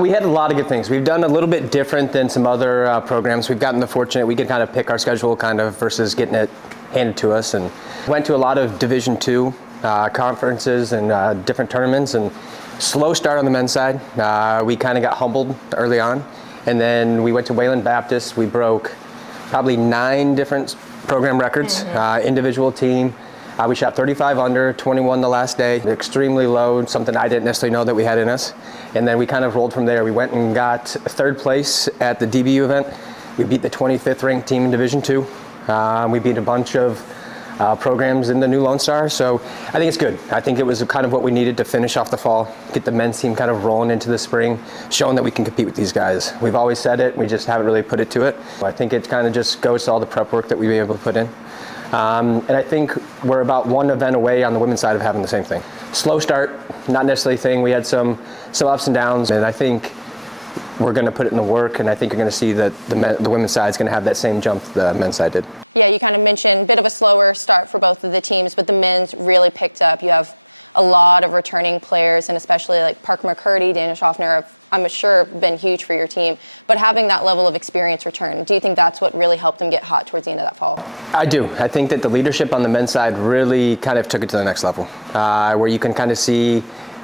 We had a lot of good things. We've done a little bit different than some other programs. We've gotten the fortunate we could kind of pick our schedule kind of versus getting it handed to us, and went to a lot of Division II conferences and different tournaments, and slow start on the men's side. We kind of got humbled early on, and then we went to Wayland Baptist. We broke probably 9 different program records, individual team. We shot 35 under, 21 the last day, extremely low, something I didn't necessarily know that we had in us. And then we kind of rolled from there. We went and got 3rd place at the DBU event. We beat the 25th ranked team in Division II. We beat a bunch of programs in the new Lone Star. So I think it's good. I think it was kind of what we needed to finish off the fall, get the men's team kind of rolling into the spring, showing that we can compete with these guys. We've always said it, we just haven't really put it to it. I think it kind of just goes to all the prep work that we've been able to put in. And I think we're about 1 event away on the women's side of having the same thing. Slow start, not necessarily a thing. We had some ups and downs, and I think we're going to put it in the work, and I think you're going to see that the women's side is going to have that same jump the men's side did. I do. I think that the leadership on the men's side really kind of took it to the next level, where you can kind of see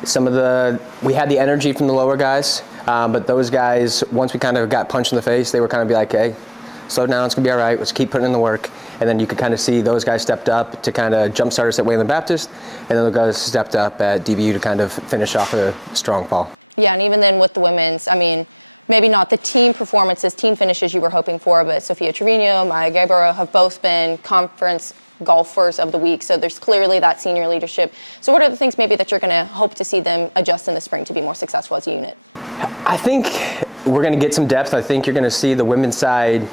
we had the energy from the lower guys, but those guys, once we kind of got punched in the face, they were kind of be like, hey, slow down, it's going to be all right, let's keep putting in the work. And then you could kind of see those guys stepped up to kind of jumpstart us at Wayland Baptist, and then those guys stepped up at DBU to kind of finish off a strong fall. I think we're going to get some depth. I think you're going to see the women's side,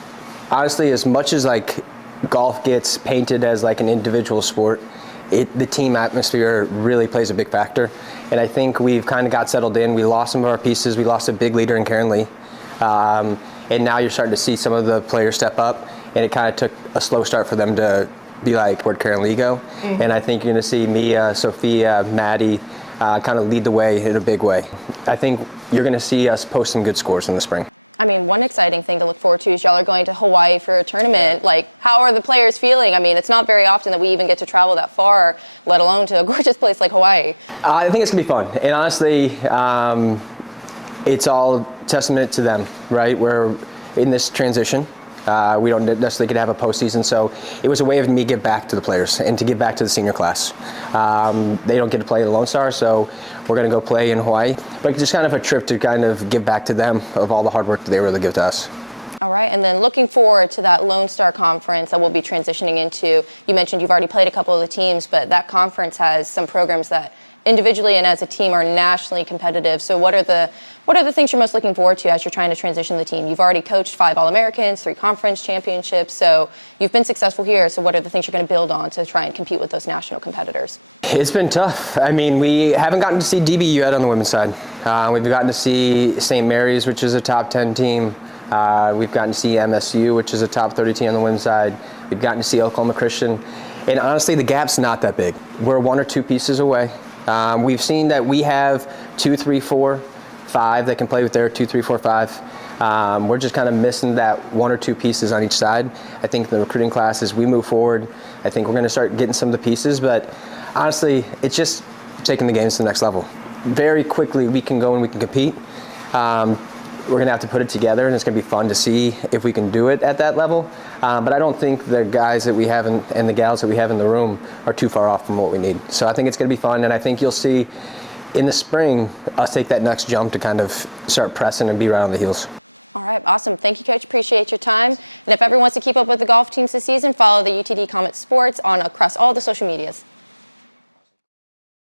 honestly, as much as like golf gets painted as like an individual sport, the team atmosphere really plays a big factor. And I think we've kind of got settled in. We lost some of our pieces. We lost a big leader in Karen Lee. And now you're starting to see some of the players step up. And it kind of took a slow start for them to be like, where'd Karen Lee go? And I think you're going to see Mia, Sophia, Maddie, kind of lead the way in a big way. I think you're going to see us post some good scores in the spring. I think it's going to be fun. And honestly, it's all testament to them, right? We're in this transition. We don't necessarily get to have a postseason, so it was a way of me to give back to the players and to give back to the senior class. They don't get to play the Lone Star, so we're going to go play in Hawaii. But just kind of a trip to kind of give back to them of all the hard work that they really give to us. It's been tough. I mean, we haven't gotten to see DBU yet on the women's side. We've gotten to see St. Mary's, which is a top 10 team. We've gotten to see MSU, which is a top 30 team on the women's side. We've gotten to see Oklahoma Christian. And honestly, the gap's not that big. We're 1 or 2 pieces away. We've seen that we have 2, 3, 4, 5 that can play with their 2, 3, 4, 5. We're just kind of missing that 1 or 2 pieces on each side. I think the recruiting class, as we move forward, I think we're going to start getting some of the pieces. But honestly, it's just taking the games to the next level. Very quickly, we can go and we can compete. We're going to have to put it together, and it's going to be fun to see if we can do it at that level. But I don't think the guys that we have and the gals that we have in the room are too far off from what we need. So I think it's going to be fun, and I think you'll see in the spring us take that next jump to kind of start pressing and be right on the heels.